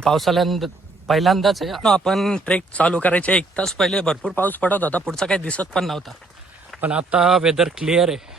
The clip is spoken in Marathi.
पण पावसाळ्यात पहिल्यांदाच आहे. आपण ट्रेक चालू करायचे 1 तास पहिले भरपूर पाऊस पडत होता, पुढचा काही दिसत पण नव्हता. पण आता वेदर क्लिअर आहे